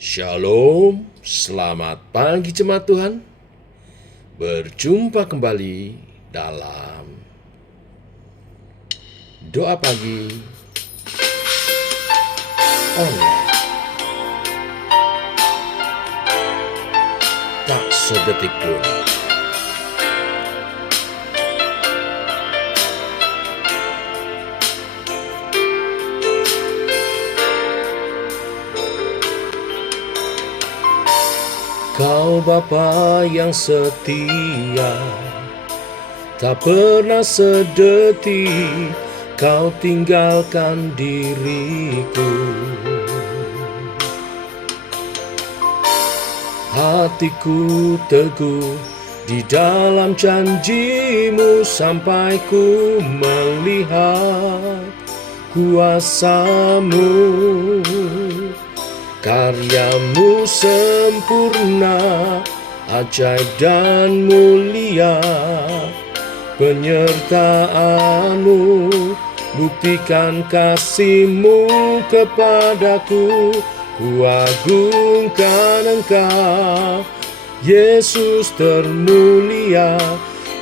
Shalom, selamat pagi jemaat Tuhan. Berjumpa kembali dalam doa pagi online. Tak sedetik pun Kau Bapa yang setia, tak pernah sedetik Kau tinggalkan diriku. Hatiku teguh di dalam janjimu sampai ku melihat kuasamu. Karyamu sempurna, ajaib dan mulia. Penyertaanmu buktikan kasihmu kepadaku. Ku agungkan Engkau, Yesus termulia.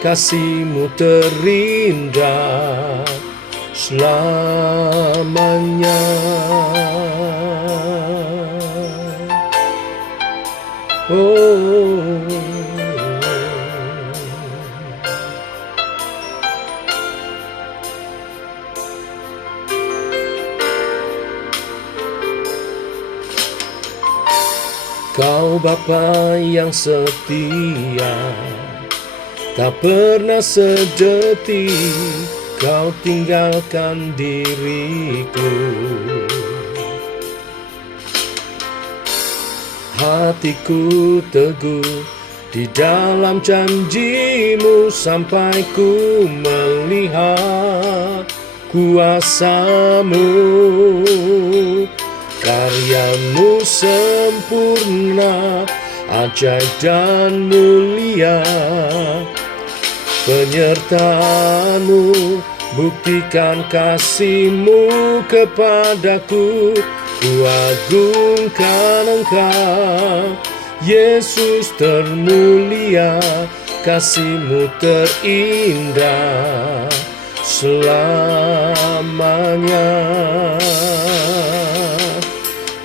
Kasihmu terindah selamanya. Kau Bapa yang setia, tak pernah sedetik Kau tinggalkan diriku. Hatiku teguh di dalam janjimu sampai ku melihat kuasamu. Karyamu sempurna, ajaib dan mulia. Penyertaanmu buktikan kasihmu kepadaku. Ku agungkan Engkau, Yesus termulia. Kasihmu terindah selamanya.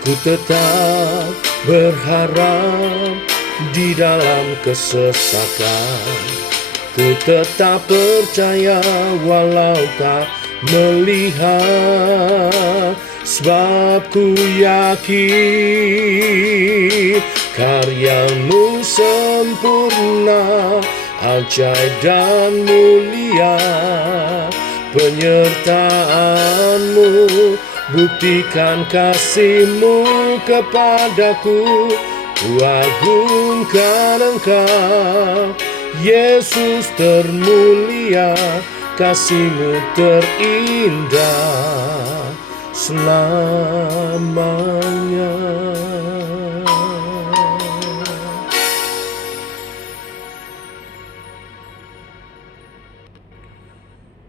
Ku tetap berharap di dalam kesesakan. Ku tetap percaya walau tak melihat. Sebab ku yakin karyamu sempurna, ajaib dan mulia. Penyertaanmu buktikan kasihmu kepadaku. Ku agungkan Engkau, Yesus termulia. Kasihmu terindah selamanya.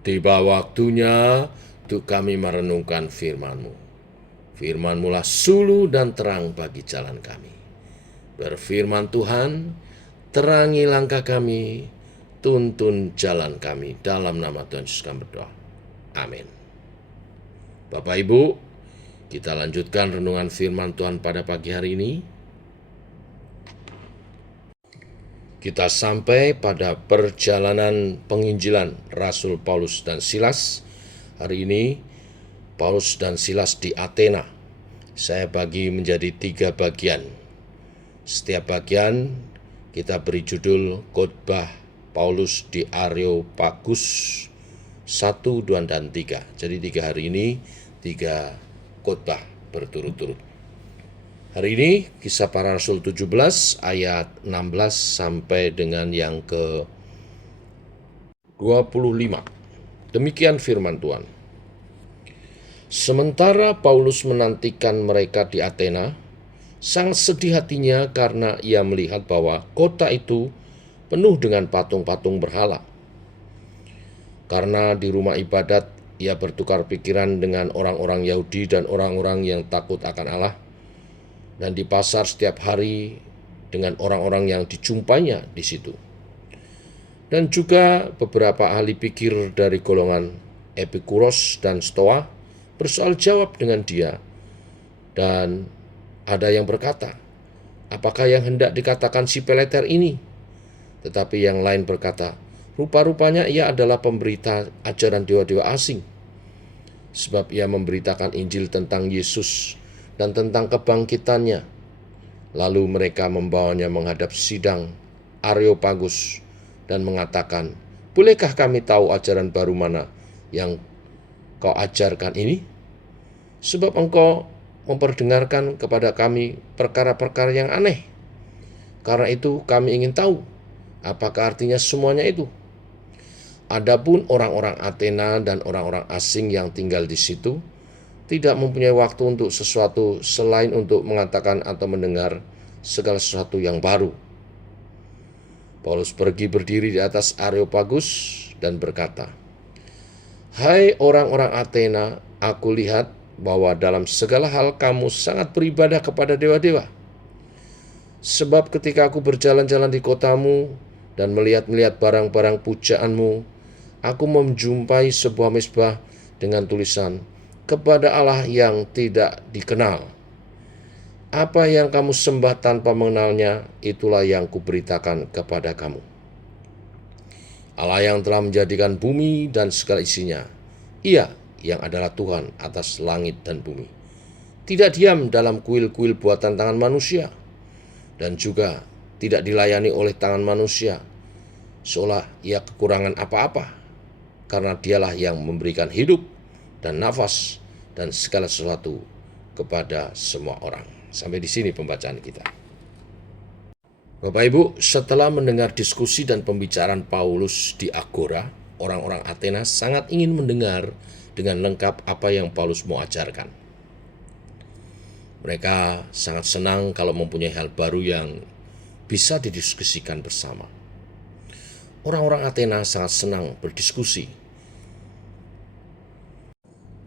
Tiba waktunya untuk kami merenungkan firman-Mu. Firman-Mu lah suluh dan terang bagi jalan kami. Berfirman Tuhan, terangi langkah kami, tuntun jalan kami. Dalam nama Tuhan Yesus kami berdoa. Amin. Bapak Ibu, kita lanjutkan renungan firman Tuhan pada pagi hari ini. Kita sampai pada perjalanan penginjilan Rasul Paulus dan Silas. Hari ini Paulus dan Silas di Athena. Saya bagi menjadi 3 bagian. Setiap bagian kita beri judul khotbah Paulus di Areopagus 1, 2, dan 3. Jadi 3 hari ini 3 khotbah berturut-turut. Hari ini Kisah Para Rasul 17 ayat 16 sampai dengan yang ke-25. Demikian firman Tuhan. Sementara Paulus menantikan mereka di Athena, sangat sedih hatinya karena ia melihat bahwa kota itu penuh dengan patung-patung berhala. Karena di rumah ibadat ia bertukar pikiran dengan orang-orang Yahudi dan orang-orang yang takut akan Allah. dan di pasar setiap hari dengan orang-orang yang dijumpainya di situ. Dan juga beberapa ahli pikir dari golongan Epikuros dan Stoa bersoal jawab dengan dia. Dan ada yang berkata, apakah yang hendak dikatakan si Peleter ini? Tetapi yang lain berkata, rupa-rupanya ia adalah pemberita ajaran dewa-dewa asing. Sebab ia memberitakan Injil tentang Yesus dan tentang kebangkitannya. Lalu mereka membawanya menghadap sidang Areopagus dan mengatakan, bolehkah kami tahu ajaran baru mana yang kau ajarkan ini? Sebab engkau memperdengarkan kepada kami perkara-perkara yang aneh. Karena itu kami ingin tahu, apakah artinya semuanya itu? Adapun orang-orang Athena dan orang-orang asing yang tinggal di situ tidak mempunyai waktu untuk sesuatu selain untuk mengatakan atau mendengar segala sesuatu yang baru. Paulus pergi berdiri di atas Areopagus dan berkata, hai orang-orang Athena, aku lihat bahwa dalam segala hal kamu sangat beribadah kepada dewa-dewa. Sebab ketika aku berjalan-jalan di kotamu dan melihat-lihat barang-barang pujaanmu, aku menjumpai sebuah mezbah dengan tulisan, kepada Allah yang tidak dikenal. Apa yang kamu sembah tanpa mengenalnya, itulah yang kuberitakan kepada kamu. Allah yang telah menjadikan bumi dan segala isinya, Ia yang adalah Tuhan atas langit dan bumi, tidak diam dalam kuil-kuil buatan tangan manusia, dan juga tidak dilayani oleh tangan manusia, seolah ia kekurangan apa-apa, karena dialah yang memberikan hidup dan nafas dan segala sesuatu kepada semua orang. Sampai di sini pembacaan kita. Bapak Ibu, setelah mendengar diskusi dan pembicaraan Paulus di Agora, orang-orang Athena sangat ingin mendengar dengan lengkap apa yang Paulus mau ajarkan. Mereka sangat senang kalau mempunyai hal baru yang bisa didiskusikan bersama. Orang-orang Athena sangat senang berdiskusi.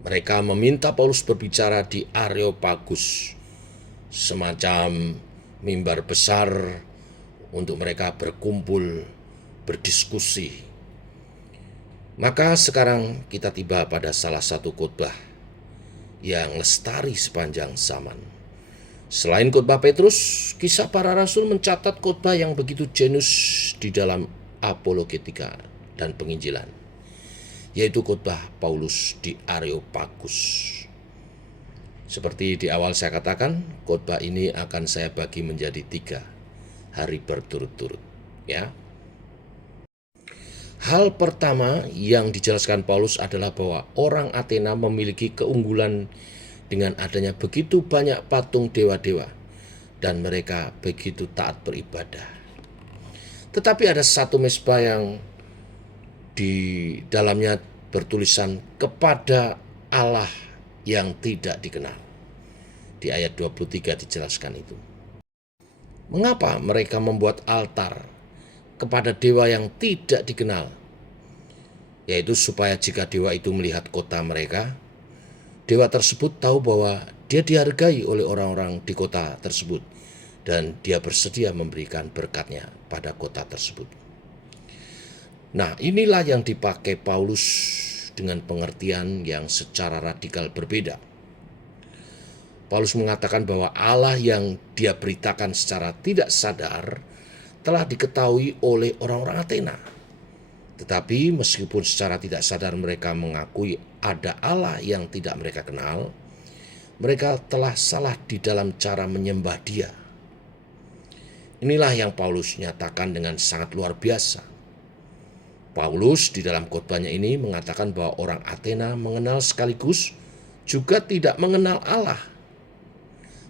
Mereka meminta Paulus berbicara di Areopagus, semacam mimbar besar untuk mereka berkumpul, berdiskusi. Maka sekarang kita tiba pada salah satu khotbah yang lestari sepanjang zaman. Selain khotbah Petrus, Kisah Para Rasul mencatat khotbah yang begitu jenius di dalam apologetika dan penginjilan, yaitu khotbah Paulus di Areopagus. Seperti di awal saya katakan, khotbah ini akan saya bagi menjadi 3 hari berturut-turut, ya. Hal pertama yang dijelaskan Paulus adalah bahwa orang Athena memiliki keunggulan dengan adanya begitu banyak patung dewa-dewa dan mereka begitu taat beribadah. Tetapi ada satu mezbah yang di dalamnya bertulisan kepada Allah yang tidak dikenal. Di ayat 23 dijelaskan itu. Mengapa mereka membuat altar kepada dewa yang tidak dikenal? Yaitu supaya jika dewa itu melihat kota mereka, dewa tersebut tahu bahwa dia dihargai oleh orang-orang di kota tersebut dan dia bersedia memberikan berkatnya pada kota tersebut. Nah, inilah yang dipakai Paulus dengan pengertian yang secara radikal berbeda. Paulus mengatakan bahwa Allah yang dia beritakan secara tidak sadar telah diketahui oleh orang-orang Athena. Tetapi meskipun secara tidak sadar mereka mengakui ada Allah yang tidak mereka kenal, mereka telah salah di dalam cara menyembah Dia. Inilah yang Paulus nyatakan dengan sangat luar biasa. Paulus di dalam khotbahnya ini mengatakan bahwa orang Athena mengenal sekaligus juga tidak mengenal Allah.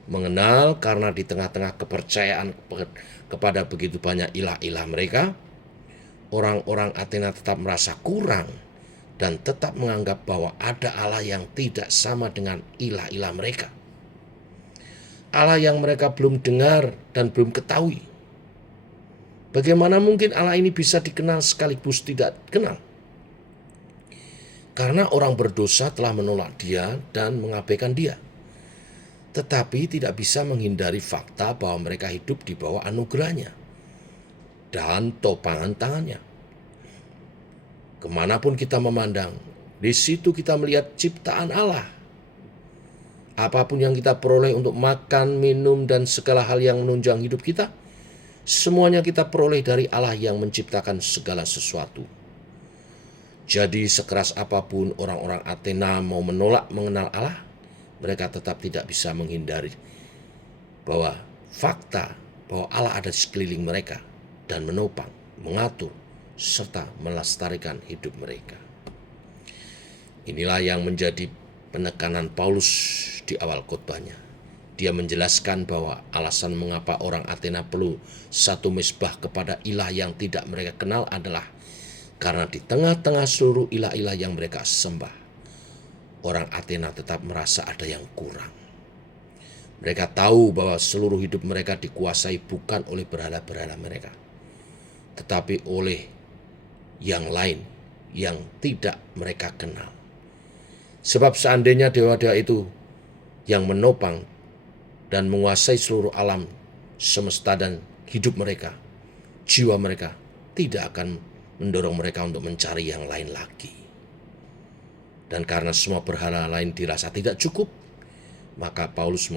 Mengenal karena di tengah-tengah kepercayaan kepada begitu banyak ilah-ilah mereka, orang-orang Athena tetap merasa kurang dan tetap menganggap bahwa ada Allah yang tidak sama dengan ilah-ilah mereka. Allah yang mereka belum dengar dan belum ketahui. Bagaimana mungkin Allah ini bisa dikenal sekaligus tidak dikenal? Karena orang berdosa telah menolak Dia dan mengabaikan Dia. tetapi tidak bisa menghindari fakta bahwa mereka hidup di bawah anugerahnya dan topangan tangannya. Kemanapun kita memandang, di situ kita melihat ciptaan Allah. Apapun yang kita peroleh untuk makan, minum, dan segala hal yang menunjang hidup kita, semuanya kita peroleh dari Allah yang menciptakan segala sesuatu. Jadi sekeras apapun orang-orang Athena mau menolak mengenal Allah, mereka tetap tidak bisa menghindari bahwa fakta bahwa Allah ada di sekeliling mereka dan menopang, mengatur, serta melestarikan hidup mereka. Inilah yang menjadi penekanan Paulus di awal khotbahnya. Dia menjelaskan bahwa alasan mengapa orang Athena perlu satu mezbah kepada ilah yang tidak mereka kenal adalah karena di tengah-tengah seluruh ilah-ilah yang mereka sembah, orang Athena tetap merasa ada yang kurang. Mereka tahu bahwa seluruh hidup mereka dikuasai bukan oleh berhala-berhala mereka, tetapi oleh yang lain yang tidak mereka kenal. Sebab seandainya dewa-dewa itu yang menopang dan menguasai seluruh alam semesta dan hidup mereka, jiwa mereka tidak akan mendorong mereka untuk mencari yang lain lagi. Dan karena semua berhala lain dirasa tidak cukup, maka Paulus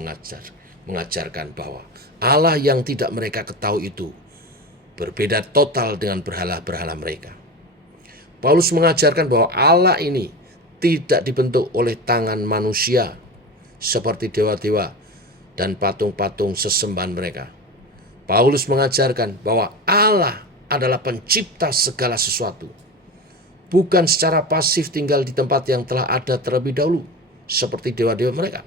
mengajarkan bahwa Allah yang tidak mereka ketahui itu berbeda total dengan berhala-berhala mereka. Paulus mengajarkan bahwa Allah ini tidak dibentuk oleh tangan manusia seperti dewa-dewa dan patung-patung sesembahan mereka. Paulus mengajarkan bahwa Allah adalah pencipta segala sesuatu, bukan secara pasif tinggal di tempat yang telah ada terlebih dahulu seperti dewa-dewa mereka.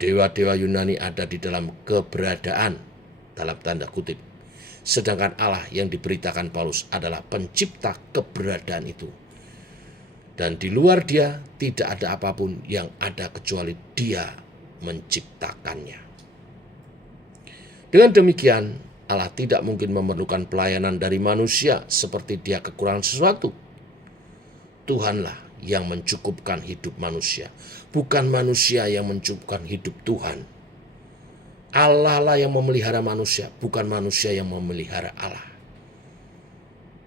Dewa-dewa Yunani ada di dalam keberadaan, dalam tanda kutip. Sedangkan Allah yang diberitakan Paulus adalah pencipta keberadaan itu. Dan di luar dia tidak ada apapun yang ada kecuali dia menciptakannya. Dengan demikian, Allah tidak mungkin memerlukan pelayanan dari manusia seperti dia kekurangan sesuatu. Tuhanlah yang mencukupkan hidup manusia, bukan manusia yang mencukupkan hidup Tuhan. Allah lah yang memelihara manusia, bukan manusia yang memelihara Allah.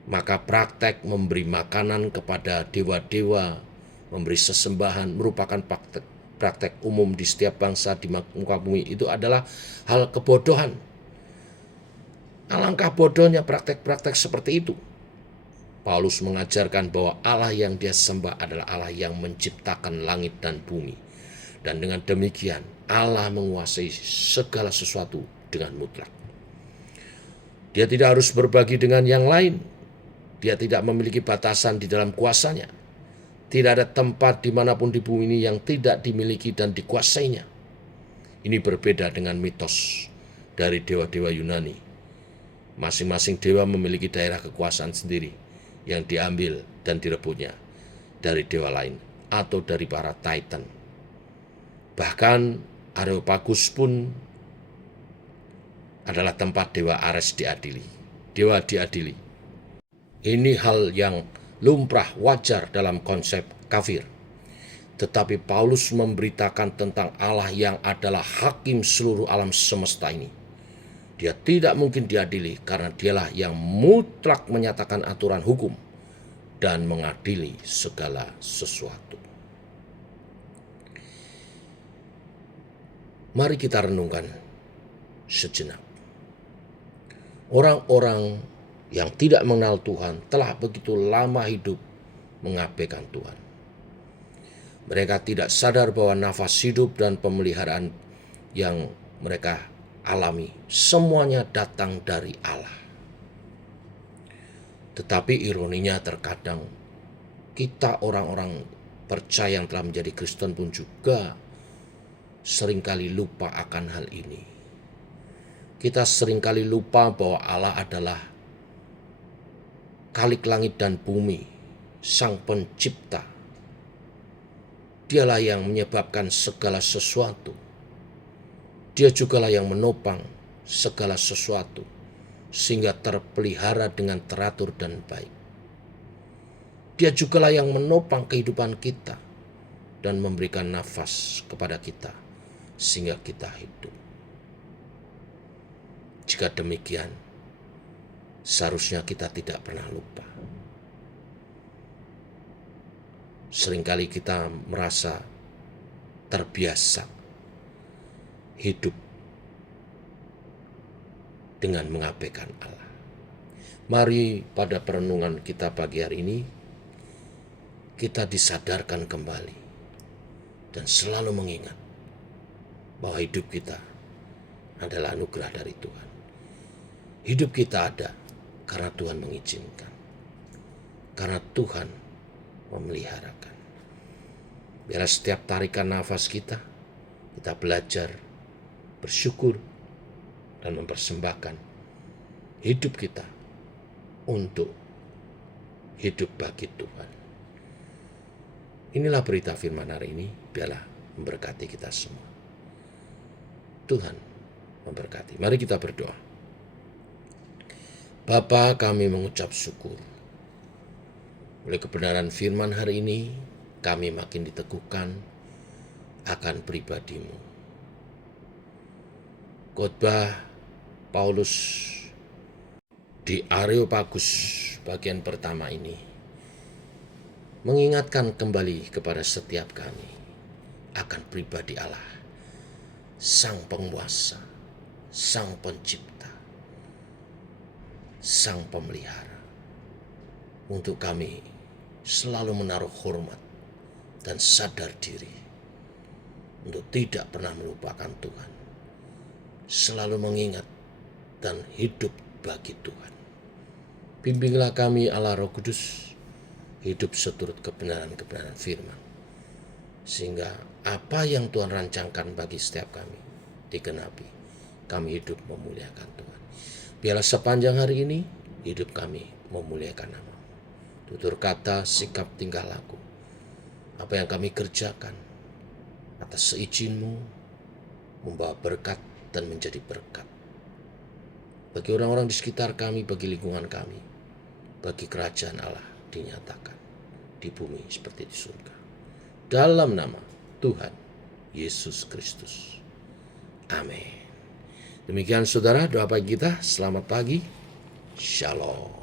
Maka praktek memberi makanan kepada dewa-dewa, memberi sesembahan merupakan praktek umum di setiap bangsa di muka bumi. Itu adalah hal kebodohan. Alangkah bodohnya praktek-praktek seperti itu. Paulus mengajarkan bahwa Allah yang dia sembah adalah Allah yang menciptakan langit dan bumi. Dan dengan demikian Allah menguasai segala sesuatu dengan mutlak. Dia tidak harus berbagi dengan yang lain. Dia tidak memiliki batasan di dalam kuasanya. Tidak ada tempat dimanapun di bumi ini yang tidak dimiliki dan dikuasainya. Ini berbeda dengan mitos dari dewa-dewa Yunani. Masing-masing dewa memiliki daerah kekuasaan sendiri yang diambil dan direbutnya dari dewa lain atau dari para titan. Bahkan Areopagus pun adalah tempat dewa Ares diadili. Dewa diadili. Ini hal yang lumrah wajar dalam konsep kafir. Tetapi Paulus memberitakan tentang Allah yang adalah hakim seluruh alam semesta ini. Dia tidak mungkin diadili karena dialah yang mutlak menyatakan aturan hukum dan mengadili segala sesuatu. Mari kita renungkan sejenak. Orang-orang yang tidak mengenal Tuhan telah begitu lama hidup mengabaikan Tuhan. Mereka tidak sadar bahwa nafas hidup dan pemeliharaan yang mereka alami semuanya datang dari Allah. Tetapi ironinya terkadang kita orang-orang percaya yang telah menjadi Kristen pun juga seringkali lupa akan hal ini. Kita seringkali lupa bahwa Allah adalah Khalik langit dan bumi, Sang Pencipta. Dialah yang menyebabkan segala sesuatu. Dia jugalah yang menopang segala sesuatu sehingga terpelihara dengan teratur dan baik. Dia jugalah yang menopang kehidupan kita dan memberikan nafas kepada kita sehingga kita hidup. Jika demikian, seharusnya kita tidak pernah lupa. Seringkali kita merasa terbiasa hidup dengan mengabaikan Allah. Mari pada perenungan kita pagi hari ini, kita disadarkan kembali dan selalu mengingat bahwa hidup kita adalah anugerah dari Tuhan. Hidup kita ada karena Tuhan mengizinkan, karena Tuhan memeliharakan. Biarlah setiap tarikan nafas kita belajar bersyukur dan mempersembahkan hidup kita untuk hidup bagi Tuhan. Inilah berita firman hari ini, biarlah memberkati kita semua. Tuhan memberkati. Mari kita berdoa. Bapa, kami mengucap syukur. Oleh kebenaran firman hari ini, kami makin diteguhkan akan pribadi-Mu. Khotbah Paulus di Areopagus bagian pertama ini mengingatkan kembali kepada setiap kami akan pribadi Allah, Sang Penguasa, Sang Pencipta, Sang Pemelihara. Untuk kami selalu menaruh hormat dan sadar diri untuk tidak pernah melupakan Tuhan, selalu mengingat dan hidup bagi Tuhan. Bimbinglah kami Allah Roh Kudus, hidup seturut kebenaran-kebenaran firman, sehingga apa yang Tuhan rancangkan bagi setiap kami digenapi. Kami hidup memuliakan Tuhan. Biarlah sepanjang hari ini hidup kami memuliakan nama-Mu. Tutur kata, sikap, tingkah laku, apa yang kami kerjakan atas seizin-Mu membawa berkat dan menjadi berkat bagi orang-orang di sekitar kami, bagi lingkungan kami, bagi kerajaan Allah dinyatakan di bumi seperti di surga. Dalam nama Tuhan Yesus Kristus. Amin. Demikian saudara, doa pagi kita. Selamat pagi. Shalom.